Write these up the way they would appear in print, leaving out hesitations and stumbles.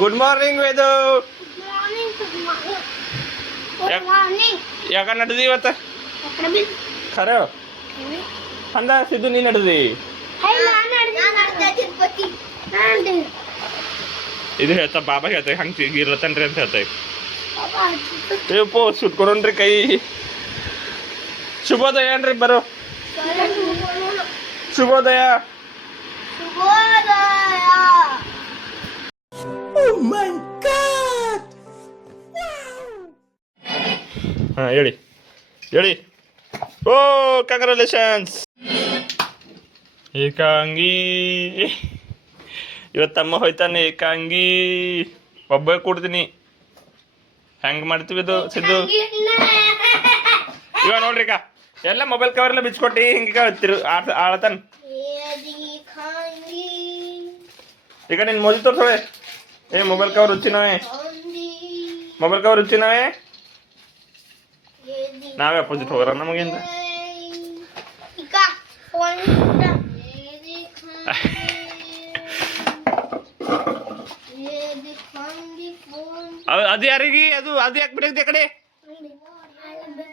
Good morning ವೇದು. ಯಾಕ ನಡೆದಿ ಇವತ್ತ ಖರೆ ಅಂದ ಸಿದ್ದು ನೀ ನಡೆದಿ ಇದು ಹೇಳ್ತಾ ಬಾಬಾ ಹೇಳ್ತೇವೆ ಹಂಗೆ ಇರತ್ತನ್ರಿ ಅಂತ ಹೇಳ್ತೇವೆ. ಏಪೋ ಸುಟ್ಕೊಡ್ರಿ ಕೈ. ಶುಭೋದಯ ಏನ್ರಿ ಬರೋ ಶುಭೋದಯ. ಹಾಂ ಹೇಳಿ ಹೇಳಿ. ಓ ಕಂಗ್ರ್ಯಾಚುಲೇಷನ್ಸ್ ಏಕಾಂಗಿ. ಇವತ್ತಮ್ಮ ಹೋಯ್ತಾನೆ ಏಕಾಂಗಿ. ಒಬ್ಬ ಕೊಡ್ತೀನಿ. ಹೆಂಗೆ ಮಾಡ್ತೀವಿ ಇದು ಸಿದ್ದು? ಇವಾಗ ನೋಡ್ರಿ ಅಕ್ಕ ಎಲ್ಲ ಮೊಬೈಲ್ ಕವರ್ ಎಲ್ಲ ಬಿಚ್ಕೊಟ್ಟು ಹಿಂಗೆ ಆಳತನ್. ಈಗ ನಿನ್ನ ಮೋದಿ ತೋರ್ಸವೆ. ಏ ಮೊಬೈಲ್ ಕವರ್ ರುಚಿನವೇ, ಮೊಬೈಲ್ ಕವರ್ ರುಚಿನವೇ. ನಾವೇ ಅಪೋಸಿಟ್ ಹೋಗ್ರ ನಮಗಿಂದ. ಅದು ಯಾರಿಗೆ ಅದು ಅದು ಯಾಕೆ ಬಿಡಕ್ದೆ ಕಡೆ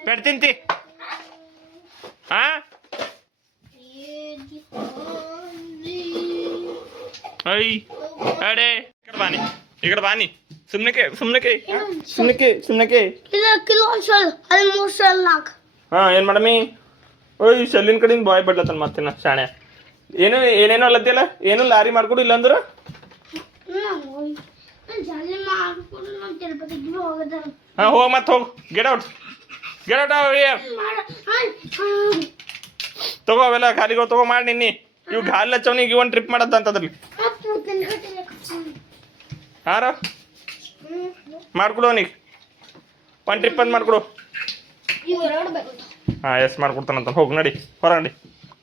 ಪೆಡ್ ತಿಂತಿ. ಹಾ ಐ ಅಡೆ ಬಾನಿ ಈ ಕಡೆ ಬಾನಿ. ಸುಮ್ನಕ್ಕೆ ಸುಮ್ನಕ್ಕೆ ಸುಮ್ನಕ್ಕೆ ಸುಮ್ನಕ್ಕೆ. ಹಾ ಏನ್ ಮಾಡಮಿ? ಓಯ್ ಶಲ್ಲಿನ ಕಡೆಯಿಂದ ಬಾಯ್ ಬಡ್ಲತ್ತನ ಮತ್ತಿನ ಶಾಣೆ. ಏನು ಏನೇನೋ ಅಲ್ಲತ್ತಿಯಲ್ಲ, ಏನು ಲಾರಿ ಮಾಡ್ಕೊಡು ಇಲ್ಲ ಅಂದ್ರ ಹಾ ಹೋಗ ಮತ್ತೆ ಹೋಗು. Get out get out here. ತಗೋ ಅವೆಲ್ಲ ಖಾಲಿಗೋ ತಗೋ ಮಾಡಿ ನಿನ್ನಿ. ಇವು ಗಾಲಿ ಹಚ್ಚವನಿಗೆ ಒಂದು ಟ್ರಿಪ್ ಮಾಡತ್ತ ಅಂತದ್ರಲ್ಲಿ. ಹಾರ ಮಾಡ್ಕೊಡು ಅವನಿಗೆ ಒಂದು ಟ್ರಿಪ್ ಅಂತ ಮಾಡ್ಕೊಡು. ಹಾಂ ಎಸ್ ಮಾಡ್ಕೊಡ್ತಾನಂತ. ಹೋಗಿ ನಡಿ ಹೊರ ನಡಿ.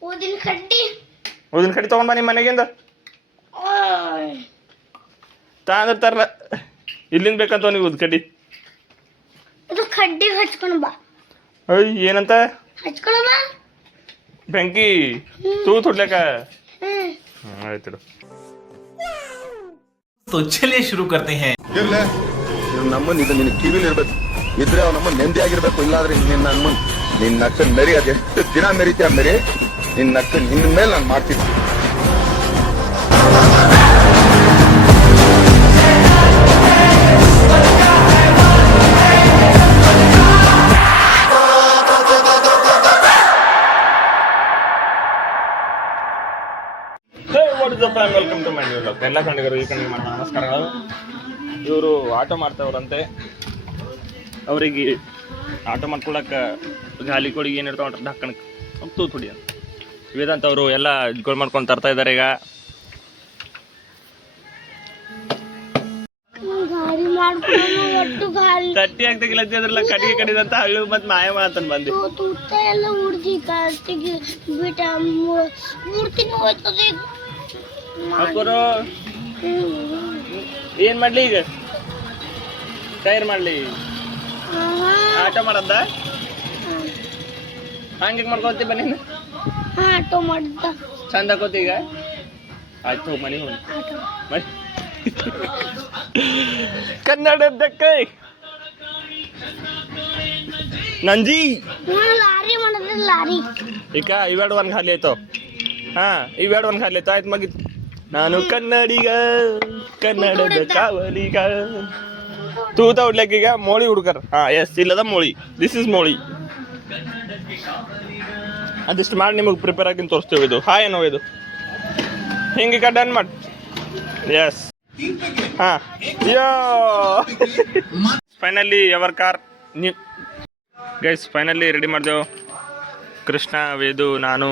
ಊದಿನ ಕಡ್ಡಿ ತೊಗೊಂಡ್ ಬಾ ನಿಮ್ಮ ಮನೆಗಿಂದ. ಅಂದ್ರೆ ತರಲ್ಲ ಇಲ್ಲಿಂದ ಬೇಕಂತ ಅವನಿಗೆ ಊದ್ ಕಡ್ಡಿ. ಕಡ್ಡಿ ಹಚ್ಕೊಂಡು ಬಾ. ಅಯ್ಯ ಏನಂತ ಹಚ್ಕೊಂಡು ಬಾ. ಬೆಂಕಿ ತೂತ್ ಹೊಡ್ಲಕ್ಕ. ಆಯ್ತು. तो चलिए शुरू करते हैं. ನಮ್ಮನ್ ಇದು ನಿನ್ ಕಿವಿಲಿ ಇರ್ಬೇಕು. ಇದ್ರೆ ಅವ್ ನಮ್ಮ ನೆಮ್ಮದಿ ಆಗಿರ್ಬೇಕು. ಇಲ್ಲಾದ್ರೆ ನಿನ್ನ ನಿನ್ನ ನಕ್ಕ ಮೆರಿ ಅದೆಷ್ಟು ದಿನ ಮೆರಿತೀಯ ಮೆರಿ. ನಿನ್ನ ನಕ್ಕ ನಿನ್ನ ಮೇಲೆ ನಾನು ಮಾಡ್ತೀನಿ. Welcome to my new vlog. ಎಲ್ಲ ಕಣ್ಣಿಗರು ಈ ಕಣ್ಣಿಗೆ ಮಾಡೋ ನಮಸ್ಕಾರಗಳು. ಇವರು ಆಟೋ ಮಾಡ್ತಾವ್ರಂತೆ. ಅವರಿಗೆ ಆಟೋ ಮಾಡ್ಕೊಳಕ್ಕೆ ಗಾಲಿ ಕೊಡಿಗೆ ಏನು ಇರ್ತಾವ ಢಕ್ಕಣಕ್ಕೆ ತೂತ್ ಹೊಡಿ ಅಂತ ವೇದಾಂತ ಅವರು ಎಲ್ಲ ಇದ್ಗಳು ಮಾಡ್ಕೊಂಡು ತರ್ತಾ ಇದ್ದಾರೆ. ಈಗ ತಟ್ಟಿ ಆಗ್ತಾಗಿಲ್ಲ ಅದ್ರಲ್ಲ ಕಡಿಗೆ ಕಡಿದಂತ ಹಳ್ಳು ಮತ್ತೆ ಮಾಯ ಮಾಡತನ್ ಬಂದು ಹಾಕೋರು. ಏನ್ ಮಾಡ್ಲಿ ಈಗ? ಟೈರ್ ಮಾಡ್ಲಿ ಆಟೋ ಮಾಡದ್ದ ಹಂಗೆ ಮಾಡ್ಕೊತಿ ಬನ್ನಿ. ಆಟೋ ಮಾಡ್ದ ಚಂದ ಹಾಕೋತಿ ಈಗ. ಆಯ್ತು ಹೋಗಿ ಮನೆ ಹೋಗಿ ಮನೆ. ಕನ್ನಡದ ಕೈ ನಂಜಿ ಲಾರಿ ಮಾಡಿದ್ರೆ ಲಾರಿ. ಈಗ ಇವೆರಡು ಒಂದು ಖಾಲಿ ಆಯ್ತು. ಹಾ ಇವೆರಡು ಒಂದು ಖಾಲಿ ಆಯ್ತು. ಆಯ್ತು ಮಗಿತ್ತು. ನಾನು ಕನ್ನಡಿಗ ಕನ್ನಡದ ಕಾವಲಿಗ. ತೂತ ಉಡ್ಲಕ್ಕೀಗ ಮೋಳಿ ಹುಡುಗರ್. ಹಾ ಎಸ್ ಇಲ್ಲದ ಮೋಳಿ. This is Mozhi. ಅದಿಷ್ಟು ಮಾಡಿ ನಿಮಗೆ ಪ್ರಿಪೇರ್ ಆಗಿ ತೋರಿಸ್ತೇವೆ. ಇದು ಹಾಯ್ ಏನೋ ಇದು ಹಿಂಗೆ ಡನ್ ಮಾಡಿ. ಎಸ್ ಹಾಂ yo finally our car new guys finally ready ಮಾಡಿದೆವು. ಕೃಷ್ಣ ವೇದು ನಾನು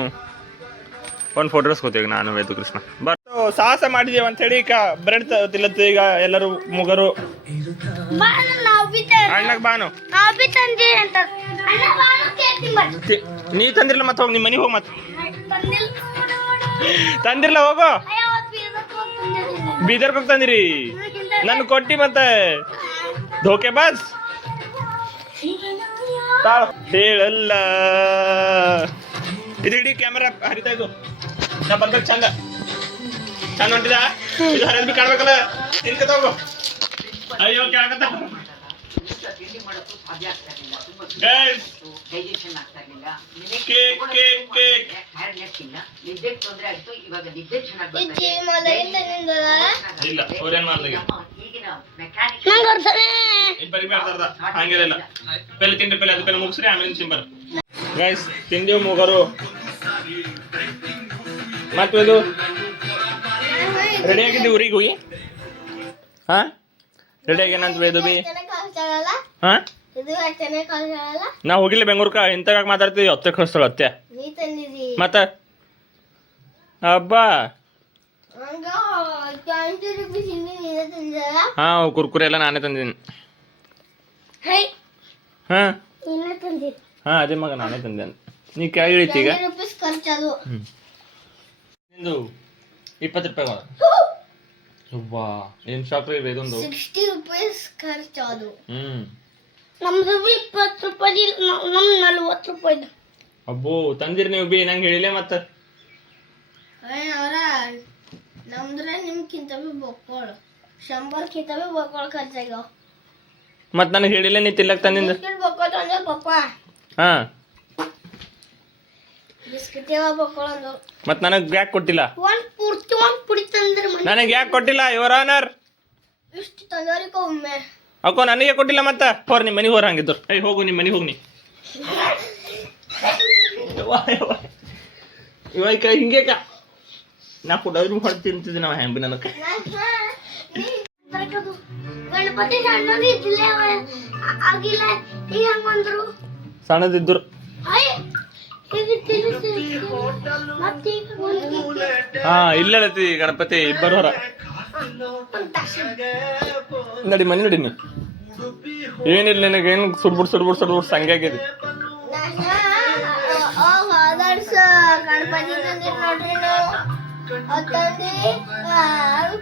ಒಂದು ಫೋಟೋ ಇಸ್ಕೋತೀವಿ. ನಾನು ವೇದು ಕೃಷ್ಣ ಬಟ್ ಸಾಹಸ ಮಾಡಿದೇವು ಅಂಥೇಳಿ ಈಗ ಬ್ರೆಡ್ ತಿಲ್ಲತ್ತು. ಈಗ ಎಲ್ಲರೂ ಮುಗರು ಅಣ್ಣಗೆ ಬಾನು ನೀ ತಂದಿರಲ್ಲ. ಮತ್ತೆ ಹೋಗಿ ನಿಮ್ಮ ಮನೆಗೆ ಹೋಗಿ. ಮತ್ತೆ ತಂದಿರಲ್ಲ ಹೋಗೋ. ಬೀದರ್ಗೆ ಹೋಗಿ ತಂದಿರಿ ನನ್ನ ಕೊಟ್ಟಿ. ಮತ್ತೆ ಧೋಕೆ ಬಾಸ್ ಹೇಳಲ್ಲ. ಇದು ಇಡೀ ಕ್ಯಾಮರಾ ಹರಿತಾ ಇದ್ದು ನಾ ಬರ್ಬೇಕು ಚಂದ. ಚಂದ ಹೊಂಟಿದ ಇದು ಹರಿದ್ ಬಿ ಕಾಣ್ಬೇಕಲ್ಲ ನಿನ್ಕ ತಗೋ ಅಯ್ಯೋ ಕೇಳಕತ್ತ ಕೇಕ್ ಕೇಕ್ ಕೇಕ್ ಇಲ್ಲ ಅವ್ರೇನ್ ಮಾಡ್ದಾಗ ನಂಗೆ ಅರ್ಥನೇ ಇಬ್ಬರಿಗೆ ಮಾಡ್ತಾರದ ಹಂಗಿರಲ್ಲ ಪೆಲೆ ತಿಂಡಿ ಪೆಲೆ ಅದು ಪೆಲೆ ಮುಗಿಸ್ರಿ ಆಮೇಲೆ ತಿಂಬರ್ ಗೈಸ್ ತಿಂದಿವ್ ಮೂಗರು ಮತ್ತು ಇದು ರೆಡಿ ಆಗಿದ್ದೀವಿ ಊರಿಗೆ ಹೋಗಿ ಹಾ ರೆಡಿ ಆಗೇನಂತ ವೇದು ಬಿ ಹಾ ಇದು ಚೆನ್ನಾಗಿ ಕಳ್ಸಲ್ಲ ನಾ ಹೋಗಿಲ್ಲ ಬೆಂಗ್ಳೂರ್ಕ ಇಂಥವಾಗ ಮಾತಾಡ್ತೀವಿ ಅತ್ತೆ ಕಳಿಸ್ತಾಳ ಅತ್ತೆ ನೀ ತಂದಿದಿ ಮತ್ತ ಹಬ್ಬಾ ಹಂಗ 20 ರೂಪಾಯಿ ಹಿಂದಿ ನೀನೇ ತಂದಿಲ್ಲ ಹಾ ಕುರ್ಕುರೆ ಎಲ್ಲ ನಾನೇ ತಂದಿದ್ದೀನಿ ಹೈ ಹಾ ನೀನೇ ತಂದಿದ್ದು ಹಾ ಅದೇ ಮಗ ನಾನೇ ತಂದೆ ನೀ ಕೆಳಗೆ ಇಳಿತಿ ಈಗ 20 ರೂಪಾಯಿ ಖರ್ಚದು ನಿಂದು 20 ರೂಪಾಯಿ ಮಾಡ ವಾ ಏನ್ ಶಾಪ್ ರೀ ಇದೊಂದು 60 ರೂಪಾಯಿ ಖರ್ಚದು ಹ್ಮ್ ನಮ್ದು 20 ರೂಪಾಯಿ ನಮ್ 40 ರೂಪಾಯಿ ಅಬ್ಬೋ ತಂದಿರಿ ನೀವು ಬಿ ನಂಗೆ ಹೇಳಿಲ್ಲ ಮತ್ತ ಅವರ ನಮ್ದ್ರ ನಿಮ್ಕಿಂತ ಬಿ ಬೊಕ್ಕೋಳು 100 ಕಿಂತ ಬಿ ಬೊಕ್ಕೋಳು ಖರ್ಚಾಗ್ಯಾವ ಮತ್ ನನಗೆ ಹೇಳಿಲ್ಲ ನೀ ತಿಲ್ಲಕ್ ತಂದಿಂದ ಬಿಸ್ಕಿಟ್ ಬೊಕ್ಕೋಳು ತಂದೆ ಪಪ್ಪ ಹಾ ಬಿಸ್ಕಿಟ್ ಯಾವ ಬೊಕ್ಕೋಳು ಅಂದು ಮತ್ ನನಗ್ ಯಾಕೆ ಕೊಟ್ಟಿಲ್ಲ ಒಂದ್ ಪುಡಿ ತಂದ್ರೆ ಮನೆ ನನಗೆ ಯಾಕೆ ಕೊಟ್ಟಿಲ್ಲ ಯುವರ್ ಆನರ್ ಇಷ್ಟು ತಂದೋರಿಕ ಒಮ್ಮೆ ಅಕ್ಕೋ ನನಗೆ ಕೊಟ್ಟಿಲ್ಲ ಮತ್ತ ಹೋರ್ ನಿಮ್ಮ ಮನೆಗೆ ಹೋರ ಹಂಗಿದ್ರು ಏಯ್ ಹೋಗು ನಿಮ್ಮ ಮನೆಗೆ ಹೋಗಿ ಇವಾಗ ಹಿಂಗೇಕ ನಾ ಕೊಡೋದ್ರು ಹೊಡೆ ತಿಂತಿದ್ದೆ ನಾವು ಹ್ಯಾಂಬಿ ನನಗೆ ಗಣಪತಿ ಸಣ್ಣದು ಇದ್ದಿಲ್ಲ ಆಗಿಲ್ಲ ಈಗ ಹಂಗಂದ್ರು ಸಣ್ಣದಿದ್ರು ಹಾ ಇಲ್ಲ ಹೇಳತಿ ಗಣಪತಿ ಇಬ್ಬರು ಹೊರ ನಡಿ ಮನೆ ನಡಿ ನೀ ಏನಿಲ್ಲ ನಿನಗೇನು ಸುಡ್ಬಿಡ್ ಸಂಗೆ ಆಗಿದೆ ಗಣಪತಿ ತಂದಿರ್ ನೋಡ್ರಿ ನಾವು ತಂದಿ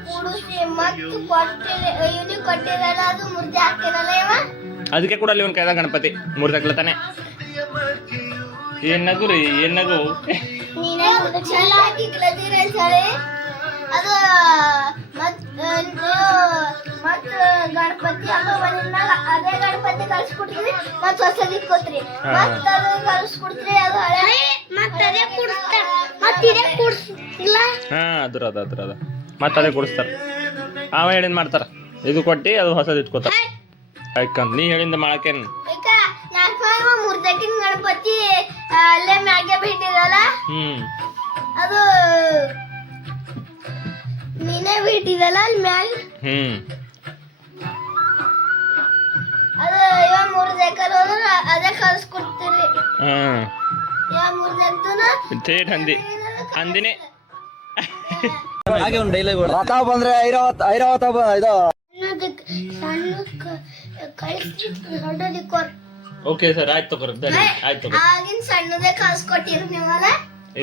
ಕೂಡಿಸಿ ಮತ್ತು ಕೊಟ್ಟಿರಿ ಇವ್ನಿಗೆ ಕೊಟ್ಟಿರಲ್ಲ ಅದು ಮುರ್ದೆ ಹಾಕಿರಲ್ಲ ಇವ ಅದಕ್ಕೆ ಕೂಡ ಅಲ್ಲಿ ಒಂದು ಕೈದಾಗ ಗಣಪತಿ ಮೂರ್ದಾಗ್ಲತ್ತಾನೆ ಏನ್ ನಗು ರೀ ಏನ್ ನಗು ನೀನೇ ಚೆನ್ನಾಗಿ ಕಲದಿರ ಹೇಳಿ ಅದು ಮತ್ ಗಣಪತಿ ಹಬ್ಬ ಬಂದ್ಮೇಲ ಅದೇ ಗಣಪತಿ ಕಳ್ಸಿಕೊಡ್ತೀವಿ ಮತ್ ಹೊಸದ್ ಇಟ್ಕೋತ್ರಿ ಮತ್ ಅದು ಕಳ್ಸಿಕೊಡ್ತೀರಿ ಅದು ಹಳೆ ಮತ್ ಅದೇ ಕೂಡಿಸ್ತಾರ ಮತ್ ಇದೇ ಕೂಡಿಸ್ಲ ಹಾ ಅದ ಮತ್ತೆ ಅದೇ ಕೊಡಿಸ್ತಾರ ಅವ ಹೇಳಿದ್ ಮಾಡ್ತಾರ ಇದು ಕೊಟ್ಟಿ ಅದು ಹೊಸದ್ ಇಟ್ಕೋತಾರ ಯಾಕಂತ ನೀ ಹೇಳಿಂದ ಮಾಡಕೇನ್ ಈಗ ನಾಲ್ಕು ಮೂರ್ದಕ್ಕಿನ ಗಣಪತಿ ಅಲ್ಲೇ ಮ್ಯಾಗೆ ಬಿಟ್ಟಿರಲ್ಲ ಅದು ನೀನೇ ಬಿಟ್ಟಿದಲ್ಲ ಅಲ್ಲಿ ಮ್ಯಾಗ ಅದು ಇವ 3 ಎಕರೆ ಹೋದ್ರ ಅದೇ ಕಳ್ಸ್ಕೊಡ್ತೀರಿ ಇವ 3 ಎಕರೆ ಥೇಟ್ ಹಂದಿನೇ ಹಾಗೆ ಒಂದು ಡೈಲಾಗ್ ರಥ ಬಂದ್ರೆ ಐರಾವತ ಇದು ಓಕೆ ಸರ್ ಆಯ್ತು ತಗೋರಿ ಆಯ್ತು ಆಗಿನ ಸಣ್ಣದೇ ಕಳ್ಸ್ಕೊಟ್ಟಿರಿ ನೀವಲ್ಲ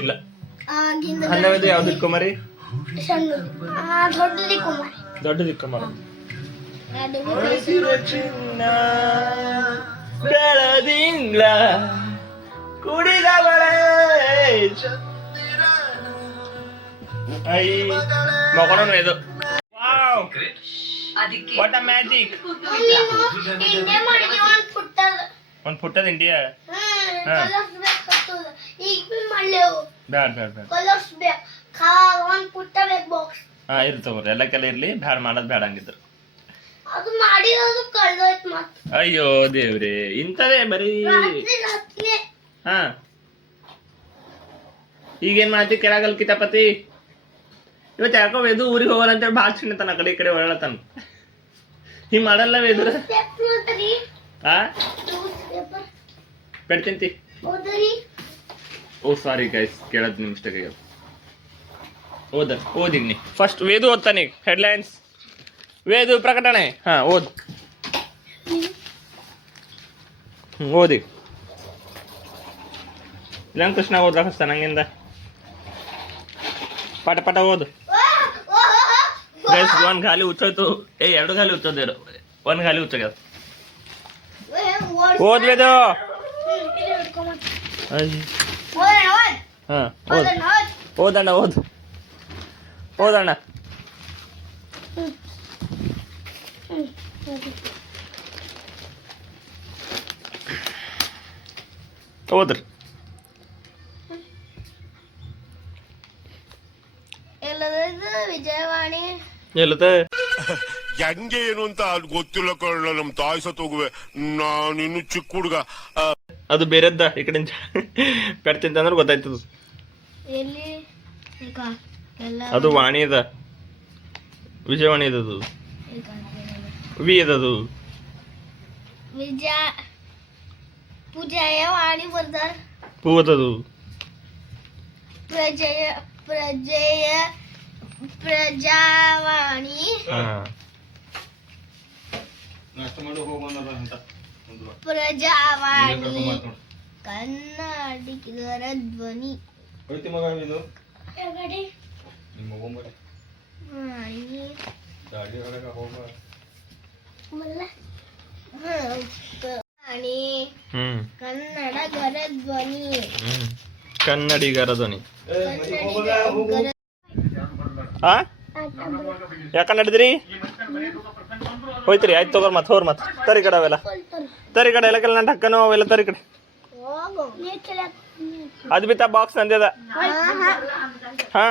ಇಲ್ಲ ಆಗಿಂದ ಹನ್ನೊಂದು ಯಾವ್ದು ಇಟ್ಕೊಂಬರಿ ಸಣ್ಣದು ದೊಡ್ಡದಿ ಕುಮಾರಿ ದೊಡ್ಡದು ಇಟ್ಕೊಂಬರ ಚಿನ್ನ ಬೆಳದಿಂಗ್ಲ ಕುಡಿದವಳೆ ಐ ಮಗನ ಇದು wow what a magic India ಮಾಡಿ ಒಂದು ಪುಟ್ಟದ ಇಂಡಿಯಾ ಕಲರ್ಸ್ ಬೇಕು ಈಗ ಬಿ ಮಾಡ್ಲೇವು ಬ್ಯಾಡ ಕಲರ್ಸ್ ಬೇಕು ಒಂದ್ ಪುಟ್ಟ ಬೇಕು ಬಾಕ್ಸ್ ಹಾ ಇರ್ಲಿ ತಗೋರಿ ಎಲ್ಲಕ್ಕೆಲ್ಲ ಇರ್ಲಿ ಬ್ಯಾಡ ಮಾಡೋದು ಬ್ಯಾಡ ಹಂಗಿದ್ರು ಅದು ಮಾಡಿರೋದು ಕಳ್ದೋಯ್ತು ಮತ್ತೆ ಅಯ್ಯೋ ದೇವ್ರಿ ಇಂಥವೇ ಬರೀ ರಾತ್ರಿ ಹಾ ಈಗೇನ್ ಮಾಡ್ತಿ ಕೆಳಗಲ್ ಕಿತಾಪತಿ ಇವತ್ತು ಯಾಕೋ ವೇದು ಊರಿಗೆ ಹೋಗಲ್ಲ ಅಂತೇಳಿ ಭಾಳ ಚಿನ್ನತಾನ ಕಡೆ ಈ ಕಡೆ ಹೊರಳತಾನ ಹಿಂಗ್ ಮಾಡಲ್ಲ ವೇದು ಹಾ ಪೆಡ್ ತಿಂತಿ ಓ ಸಾರಿ ಗೈಸ್ ಕೇಳದ್ ನಿಮ್ ಮಿಸ್ಟೇಕ್ ಆಗ್ಯಾವ ಓದಿಗ್ ನೀ ಫಸ್ಟ್ ವೇದು ಓದ್ತಾನೆ ಹೆಡ್ಲೈನ್ಸ್ ವೇದು ಪ್ರಕಟಣೆ ಹಾ ಓದಿ ಇಲ್ಲಂಗ್ ಕೃಷ್ಣ ಓದ್ಲಾಕ ಹಸ್ತಾನ ಹಂಗಿಂದ ಪಟ ಓದು ಗೈಸ್ ಒಂದ್ ಗಾಲಿ ಹುಚ್ಚೋಯ್ತು ಎರಡು ಗಾಲಿ ಹುಚ್ಚೋದು ಒಂದ್ ಗಾಲಿ ಹುಚ್ಚೋಗ್ಯದ ಓದ್ವೇದು ಹಾ ಓದಣ್ಣ ಓದು ಹೋದಣ್ಣ. ಹೋದ್ರಿ ಎಲ್ಲದು ವಿಜಯವಾಣಿ ಎಲ್ಲದ ಹೆಂಗೆ ಏನು ಅಂತ ಅದು ಗೊತ್ತಿಲ್ಲ ಕಳ್ಳ. ನಮ್ ತಾಯಿ ಸತ್ ಹೋಗುವೆ, ನಾನಿನ್ನು ಚಿಕ್ಕ ಹುಡುಗ. ಅದು ಬೇರೆದ್ದ ಈ ಕಡೆ ಪೆಡ್ತಿಂತ ಅಂದ್ರೆ ಗೊತ್ತಾಯ್ತದ. ಎಲ್ಲಿ ಈಗ ಎಲ್ಲ ಅದು ವಾಣಿ ಅದ, ವಿಜಯವಾಣಿ ಅದದು, ವಿ ಅದದು. ವಿಜಯ ಪೂಜೆಯ ವಾಣಿ ಬರ್ದಾರ. ಪೂ ಅದದು. ಪ್ರಜಾವಾಣಿ. ಪ್ರಜಾವಾಣಿ ಕನ್ನಡಿಗರ ಧ್ವನಿ. ಕನ್ನಡಗರ ಧ್ವನಿ. ಕನ್ನಡಿಗರ ಧ್ವನಿ. ಕನ್ನಡಿಗರ ಆ ಯಾಕ ನಡಿದ್ರಿ ಹೋಯ್ತ್ರಿ? ಆಯ್ತು ತಗೋರ್ ಮತ್ತೆ ಹೋರ್ ಮತ್ತೆ ತರಿ ಕಡೆ ಅವೆಲ್ಲ ತರಿ ಕಡೆ ಎಲ್ಲ ಕೆಲ ನಂಟು ಹಕ್ಕನು ಅವೆಲ್ಲ ತರಿ ಕಡೆ. ಅದು ಬಿತ್ತ ಬಾಕ್ಸ್ ನಂದ್ಯದ. ಹಾ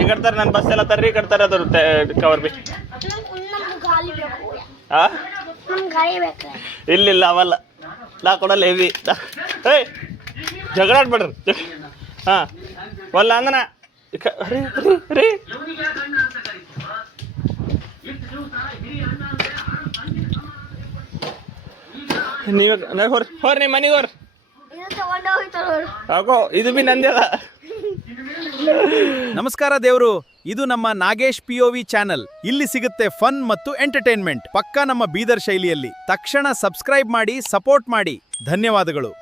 ಈ ಕಟ್ತಾರೆ ನನ್ನ ಬಸ್ ಎಲ್ಲ ತರ್ರಿ ಕಟ್ತಾರೆ ಅದ್ರ ಕವರ್ ಬಿ. ಆ ಇಲ್ಲ ಅವಲ್ಲ ನಾ ಕೊಡಲ್ಲ ಹೆವಿ. ಏಯ್ ಜಗಳ ಆಡ್ಬೇಡ್ರಿ. ಹಾ ಒಲ್ಲ ಅಂದನ ರೀ ನೀವ ಹೋರ್ ನಿಮ್ಮ ಮನೆಗೆ ಹೋರ್. ಹಾಕೋ ಇದು ಬಿ ನಂದೇ ಅದ. ನಮಸ್ಕಾರ ದೇವ್ರು, ಇದು ನಮ್ಮ ನಾಗೇಶ್ POV ಚಾನೆಲ್. ಇಲ್ಲಿ ಸಿಗುತ್ತೆ ಫನ್ ಮತ್ತು ಎಂಟರ್ಟೈನ್ಮೆಂಟ್, ಪಕ್ಕಾ ನಮ್ಮ ಬೀದರ್ ಶೈಲಿಯಲ್ಲಿ. ತಕ್ಷಣ ಸಬ್ಸ್ಕ್ರೈಬ್ ಮಾಡಿ, ಸಪೋರ್ಟ್ ಮಾಡಿ. ಧನ್ಯವಾದಗಳು.